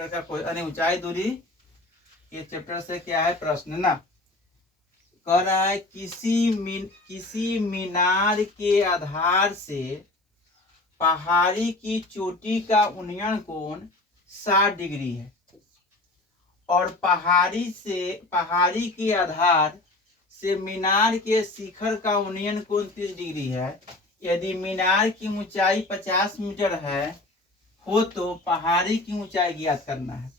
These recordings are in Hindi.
का ऊंचाई दूरी के चैप्टर से क्या है प्रश्न ना, कह रहा है किसी मीनार के आधार से पहाड़ी की चोटी का उन्नयन कोण 60 डिग्री है और पहाड़ी के आधार से मीनार के शिखर का उन्नयन कोण 30 डिग्री है। यदि मीनार की ऊंचाई 50 मीटर हो तो पहाड़ी की ऊंचाई ज्ञात करना है।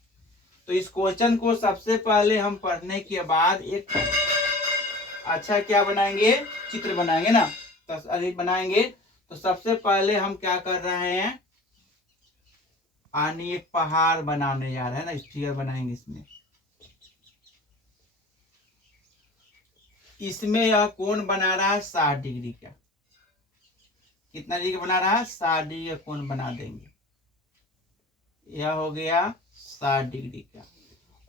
तो इस क्वेश्चन को सबसे पहले हम पढ़ने के बाद एक अच्छा क्या बनाएंगे, चित्र बनाएंगे ना। तस्वीर बनाएंगे तो सबसे पहले हम क्या कर रहे हैं, आनी एक पहाड़ बनाने जा रहे हैं ना, स्फीयर बनाएंगे। इसमें यह कोण बना रहा है 60 डिग्री का। कितना डिग्री का बना रहा है? 60 डिग्री का कोण बना देंगे। यह हो गया 60 डिग्री का।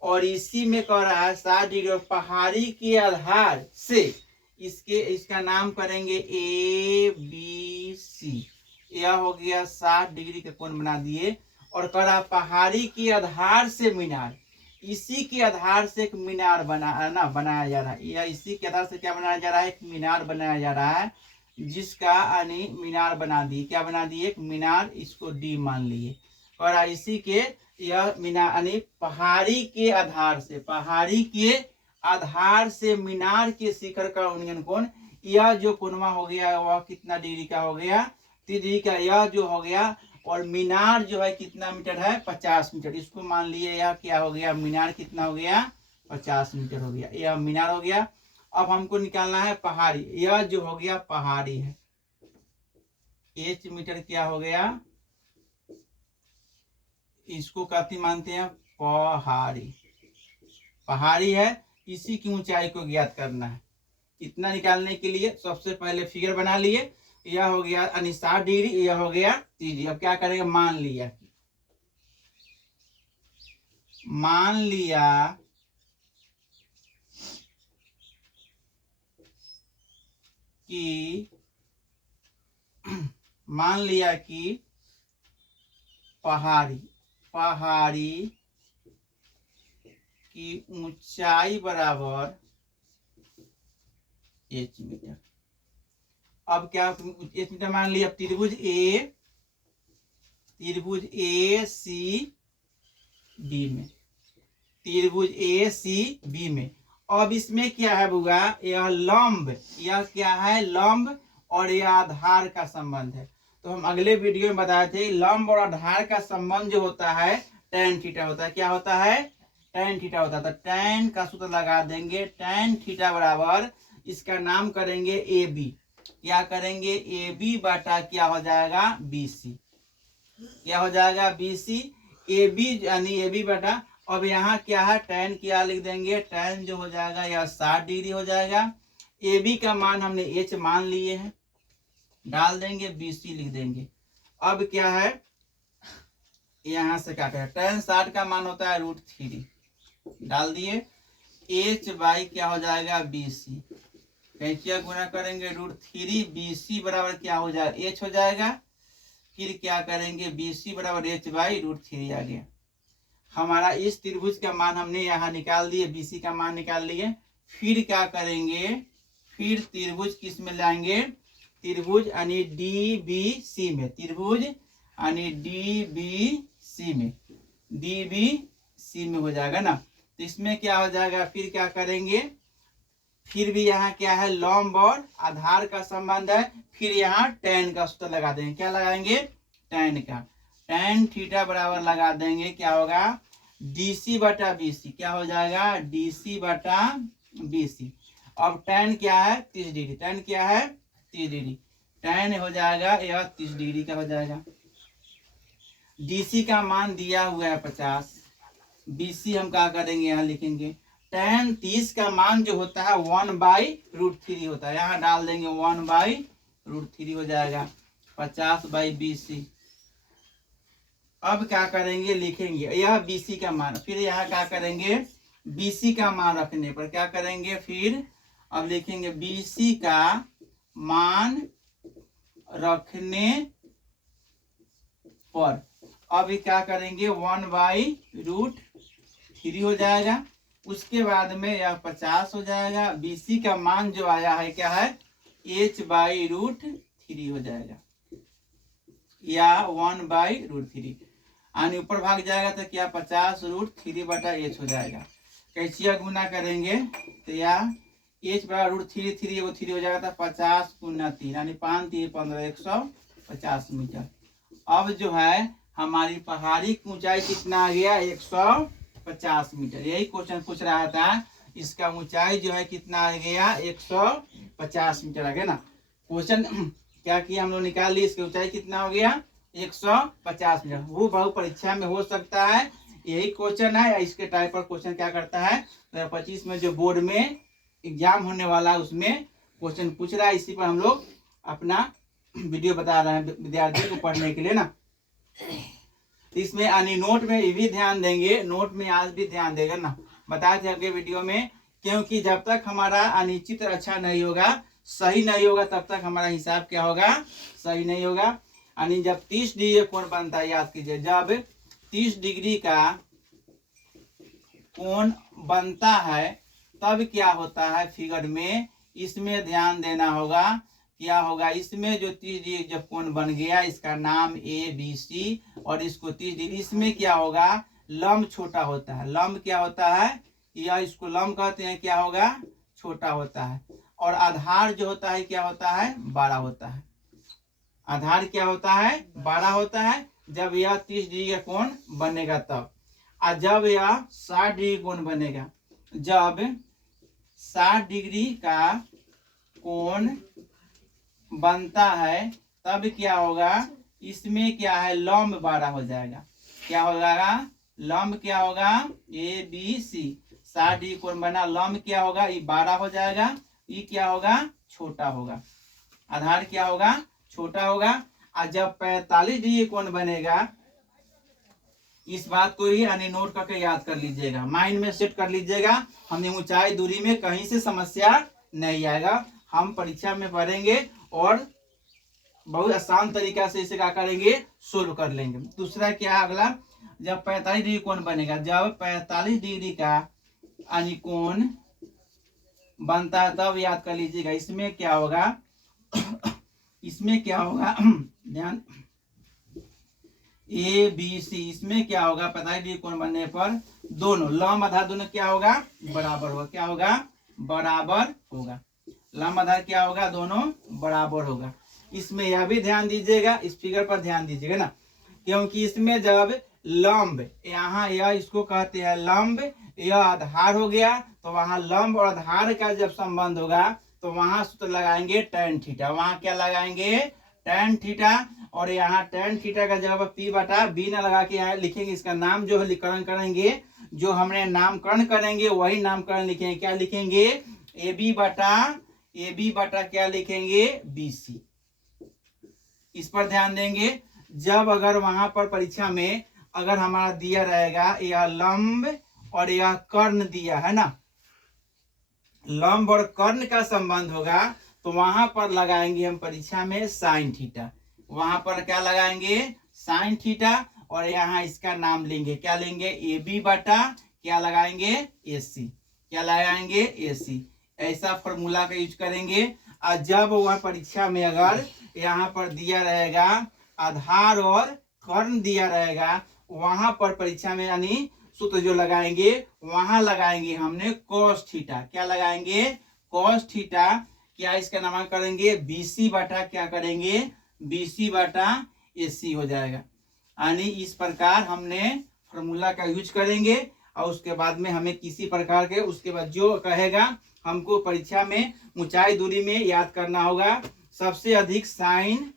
और इसी में कह रहा है 60 डिग्री पहाड़ी के आधार से इसका नाम करेंगे ABC। यह हो गया 60 डिग्री का कोण बना दिए। और कह रहा पहाड़ी के आधार से मीनार, इसी के आधार से एक मीनार बनाया जा रहा है। या इसी के आधार से क्या बनाया जा रहा है? एक मीनार बनाया जा रहा है, जिसका मीनार बना दिए। क्या बना दिए? एक मीनार, इसको D मान लिए। और इसी के यह मीनार पहाड़ी के आधार से मीनार के शिखर का उन्नयन कोण, यह जो कोणवा हो गया वह कितना डिग्री का हो गया? 30 डिग्री का। यह जो हो गया, और मीनार जो है कितना मीटर है? 50 मीटर। इसको मान लिए यह क्या हो गया? मीनार कितना हो गया? 50 मीटर हो गया। यह मीनार हो गया। अब हमको निकालना है पहाड़ी। यह जो हो गया पहाड़ी है, H मीटर क्या हो गया? इसको कहते मानते हैं पहाड़ी। पहाड़ी है, इसी की ऊंचाई को ज्ञात करना है। इतना निकालने के लिए सबसे पहले फिगर बना लिए। यह हो गया 60 डिग्री, यह हो गया 30 डिग्री। अब क्या करेंगे? मान लिया कि पहाड़ी की ऊंचाई बराबर H मीटर। अब क्या H मीटर मान लिया। त्रिभुज ACB में अब इसमें क्या है बुआ? यह लंब, यह क्या है? लंब, और यह आधार का संबंध है। तो हम अगले वीडियो में बताए थे लंब और आधार का संबंध जो होता है tan थीटा होता है। क्या होता है? tan थीटा होता है। तो tan का सूत्र लगा देंगे। tan थीटा बराबर इसका नाम करेंगे AB। क्या करेंगे? AB बटा क्या हो जाएगा? BC। क्या हो जाएगा? BC। AB यानी AB बटा, अब यहाँ क्या है? tan क्या लिख देंगे? tan जो हो जाएगा यह 60 डिग्री हो जाएगा। AB का मान हमने H मान लिए हैं, डाल देंगे, BC लिख देंगे। अब क्या है? यहाँ से क्या करें? tan 60 का मान होता है √3, डाल दिए। H बाई क्या हो जाएगा? BC। कैंचिया गुना करेंगे √3, BC बराबर क्या हो जाएगा? H हो जाएगा। फिर क्या करेंगे? BC बराबर H बाई √3 आ गया। हमारा इस त्रिभुज का मान हमने यहाँ निकाल दिए, BC का मान निकाल लिए। फिर क्या करेंगे? फिर त्रिभुज किस में लाएंगे? त्रिभुज यानी DBC में। त्रिभुज यानी DBC में हो जाएगा ना। तो इसमें क्या हो जाएगा? फिर क्या करेंगे? फिर भी यहाँ क्या है? लंब और आधार का संबंध है। फिर यहाँ tan का सूत्र लगा देंगे। क्या लगाएंगे? tan का। tan थीटा बराबर लगा देंगे, क्या होगा? DC बटा BC। क्या हो जाएगा? DC बटा BC। अब tan क्या है? 30 डिग्री। tan क्या है? 30 डिग्री। tan हो जाएगा यह 30 डिग्री का हो जाएगा। DC का मान दिया हुआ है 50। BC हम क्या करेंगे? यहाँ लिखेंगे tan 30 का मान जो होता है 1/√3 होता है। यहाँ डाल देंगे 1/√3 हो जाएगा। 50/BC। अब क्या करेंगे? लिखेंगे यह BC का मान। फिर यहाँ क्या करेंगे? BC का मान रखने पर क्या करेंगे? फिर अब लिखेंगे BC का मान रखने पर। अब क्या करेंगे 1/√3 हो जाएगा। उसके बाद में यह 50 हो जाएगा। BC का मान जो आया है क्या है h/√3 हो जाएगा या 1/√3 यानी ऊपर भाग जाएगा तो क्या 50√3/h हो जाएगा। कैसिया गुना करेंगे तो या h/√3 वो 3 हो जाएगा तो 50 × 3 यानी 5 × 3 = 15 150 मीटर। अब जो है हमारी पहाड़ी की ऊंचाई कितना आ गया 150 मीटर। यही क्वेश्चन पूछ रहा था, इसका ऊंचाई जो है कितना आ गया 150 मीटर आ गया ना। क्वेश्चन क्या किया हम लोग निकाल लिए, इसकी ऊंचाई कितना हो गया 150 मीटर। वो बहु परीक्षा में हो सकता है, यही क्वेश्चन है। इसके टाइप पर क्वेश्चन क्या करता है 2025 में जो बोर्ड में एग्जाम होने वाला है उसमें क्वेश्चन पूछ रहा है। इसी पर हम लोग अपना वीडियो बता रहे हैं विद्यार्थियों को पढ़ने के लिए ना। इसमें यानी नोट में भी ध्यान देंगे, नोट में आज भी ध्यान देगा ना, बताए थे अगले वीडियो में। क्योंकि जब तक हमारा अनिश्चित अच्छा नहीं होगा, सही नहीं होगा, तब तक हमारा हिसाब क्या होगा सही नहीं होगा। यानी जब 30 डिग्री कोण बनता है, याद कीजिए जब 30 डिग्री का कोण बनता है तब क्या होता है फिगर में, इसमें ध्यान देना होगा। क्या होगा इसमें जो 30 डिग्री जब कोण बन गया, इसका नाम ABC और इसको 30 डिग्री, इसमें क्या होगा लंब छोटा होता है। लंब क्या होता है या इसको लंब कहते हैं, क्या होगा छोटा होता है। और आधार जो होता है क्या होता है बड़ा होता है। आधार क्या होता है बड़ा होता है जब यह 30 डिग्री का कोण बनेगा तब। और जब यह 60 डिग्री कोण बनेगा, जब 60 डिग्री का कोण बनता है तब क्या होगा, इसमें क्या है लंब बड़ा हो जाएगा। क्या होगा लंब क्या होगा ABC। 60 डिग्री कोण बना, लंब क्या होगा ये बड़ा हो जाएगा, ये क्या होगा छोटा होगा। आधार क्या होगा छोटा होगा। और जब 45 डिग्री कोण बनेगा, इस बात को ही यानी नोट करके याद कर लीजिएगा, माइंड में सेट कर लीजिएगा। हमें ऊंचाई दूरी में कहीं से समस्या नहीं आएगा, हम परीक्षा में पढ़ेंगे और बहुत आसान तरीका से इसे क्या करेंगे सोल्व कर लेंगे। दूसरा क्या है अगला, जब 45 डिग्री कोण बनेगा, जब 45 डिग्री का यानी कोण बनता है तब याद कर लीजिएगा इसमें क्या होगा इसमें क्या होगा ध्यान ABC, इसमें क्या होगा 45 डिग्री कोण बनने पर दोनों लंब आधार दोनों क्या होगा बराबर होगा। क्या होगा बराबर होगा। लंब आधार क्या होगा दोनों बराबर होगा। इसमें यह भी ध्यान दीजिएगा, इस फिगर पर ध्यान दीजिएगा ना, क्योंकि इसमें जब लंब यहाँ यह इसको कहते हैं लंब, यह आधार हो गया, तो वहां लंब और आधार का जब संबंध होगा तो वहां सूत्र लगाएंगे tan थीटा। वहां क्या लगाएंगे tan थीटा। और यहाँ tan थीटा का जब P/B न लगा के यहाँ लिखेंगे, इसका नाम जो नामकरण करेंगे, जो हमने नामकरण करेंगे वही नामकरण लिखेंगे। क्या लिखेंगे AB बटा क्या लिखेंगे BC। इस पर ध्यान देंगे। जब अगर वहां पर परीक्षा में अगर हमारा दिया रहेगा यह लंब और यह कर्ण दिया है ना, लंब और कर्ण का संबंध होगा, तो वहां पर लगाएंगे हम परीक्षा में साइन थीटा। वहां पर क्या लगाएंगे साइन थीटा। और यहाँ इसका नाम लेंगे, क्या लेंगे AB बटा क्या लगाएंगे AC। क्या लगाएंगे AC। ऐसा फॉर्मूला का यूज करेंगे। और जब वह परीक्षा में अगर यहाँ पर दिया रहेगा आधार और कर्ण दिया रहेगा, वहां पर परीक्षा में यानी सूत्र जो लगाएंगे वहां लगाएंगे हमने cos थीटा। क्या लगाएंगे cos थीटा। क्या इसका नाम करेंगे BC बटा क्या करेंगे BC बटा AC हो जाएगा। यानी इस प्रकार हमने फॉर्मूला का यूज करेंगे। और उसके बाद में हमें किसी प्रकार के उसके बाद जो कहेगा हमको परीक्षा में ऊंचाई दूरी में याद करना होगा। सबसे अधिक साइन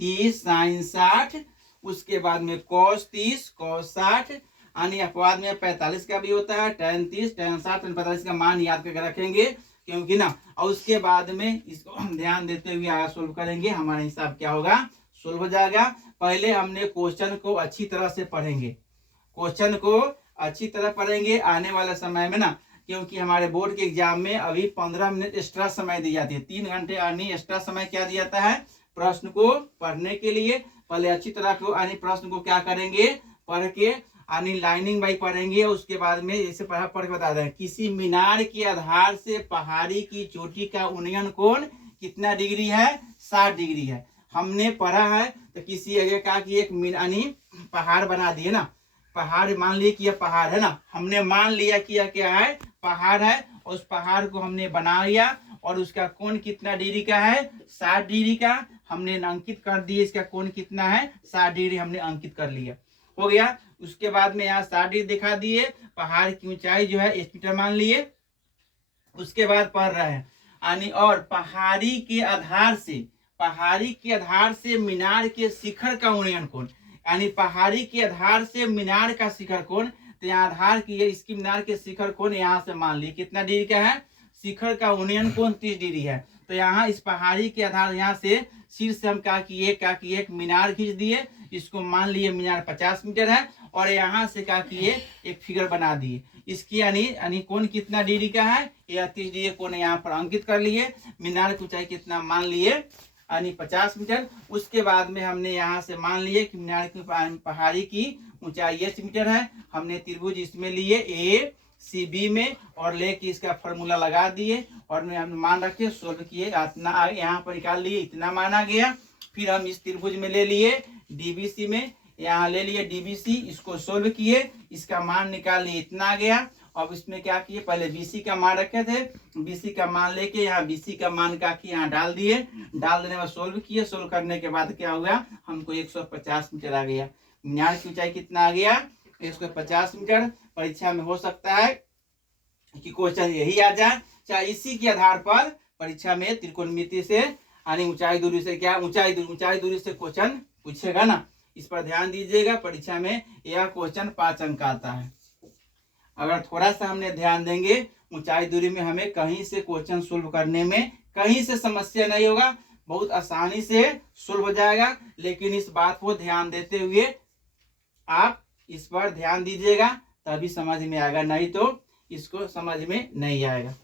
30 साइन 60, उसके बाद में cos 30 cos 60, यानी अपवाद में 45 का भी होता है, tan 30 tan 60 tan 45 का मान याद करके रखेंगे क्योंकि ना। और उसके बाद में इसको हम ध्यान देते हुए आगे सोल्व करेंगे, हमारा हिसाब क्या होगा सोल्व हो जाएगा। पहले हमने क्वेश्चन को अच्छी तरह से पढ़ेंगे, क्वेश्चन को अच्छी तरह पढ़ेंगे आने वाले समय में ना, क्योंकि हमारे बोर्ड के एग्जाम में अभी 15 मिनट एक्स्ट्रा समय दी जाती है। 3 घंटे यानी एक्स्ट्रा समय क्या दिया जाता है प्रश्न को पढ़ने के लिए पहले अच्छी तरह को प्रश्न को क्या करेंगे, पढ़ के लाइनिंग बाई पढ़ेंगे। उसके बाद में जैसे पढ़ के बता दें, किसी मीनार के आधार से पहाड़ी की चोटी का उन्नयन कोण कितना डिग्री है, 60 डिग्री है। हमने पढ़ा है तो किसी जगह का कि एक पहाड़ बना दिए ना, पहाड़ मान लिए कि यह पहाड़ है ना, हमने मान लिया कि यह क्या है, पहाड़ है। उस पहाड़ को हमने बना लिया और उसका कोण कितना डिग्री का है, 60 डिग्री का हमने अंकित कर दिए। इसका कोण कितना है, 60 डिग्री हमने अंकित कर लिया, हो गया। उसके बाद में यहाँ 60 डिग्री दिखा दिए, पहाड़ की ऊंचाई जो है 1 मीटर मान लिए। उसके बाद पढ़ रहे हैं और पहाड़ी के आधार से मीनार के शिखर का उन्नयन कोण, यानी पहाड़ी के आधार से मीनार का शिखर कोण, तो यहाँ आधार की इसकी मीनार के शिखर कोण यहाँ से मान लिए कितना डिग्री का है, शिखर का उन्नयन कोण 30 डिग्री है। तो यहाँ इस पहाड़ी के आधार यहाँ से शीर्ष से हम क्या किए एक मीनार खींच दिए, इसको मान लिए मीनार 50 मीटर है और यहाँ से क्या किए एक फिगर बना दिए। इसकी यानी कोण कितना डिग्री का है, 30 डिग्री कोण यहाँ पर अंकित कर लिए। मीनार की ऊंचाई कितना मान लिए, यानी 50 मीटर। उसके बाद में हमने यहाँ से मान लिए कि मीनार की पहाड़ी की ऊंचाई 1 मीटर है। हमने त्रिभुज इसमें लिए ACB में और लेके इसका फॉर्मूला लगा दिए और हम मान रखे, सोल्व किए, इतना यहाँ पर निकाल लिए, इतना माना गया। फिर हम इस त्रिभुज में ले लिए DBC में, यहाँ ले लिए DBC, इसको सोल्व किए, इसका मान निकाल लिए, इतना आ गया। अब इसमें क्या किए, पहले BC का मान रखे थे, BC का मान लेके यहाँ BC का मान का कि यहाँ डाल दिए, डाल देने में सोल्व किए। सोल्व करने के बाद क्या हुआ, हमको 150 मीटर आ गया। मीनार की ऊंचाई कितना आ गया, 150 मीटर। परीक्षा में हो सकता है कि क्वेश्चन यही आ जाए, चाहे इसी के आधार पर परीक्षा में त्रिकोणमिति से यानी ऊंचाई दूरी से क्या ऊंचाई दूरी से क्वेश्चन पूछेगा ना, इस पर ध्यान दीजिएगा। परीक्षा में यह क्वेश्चन 5 अंक का आता है। अगर थोड़ा सा हमने ध्यान देंगे ऊंचाई दूरी में, हमें कहीं से क्वेश्चन सोल्व करने में कहीं से समस्या नहीं होगा, बहुत आसानी से सोल्व हो जाएगा। लेकिन इस बात को ध्यान देते हुए आप इस पर ध्यान दीजिएगा, तभी समझ में आएगा, नहीं तो इसको समझ में नहीं आएगा।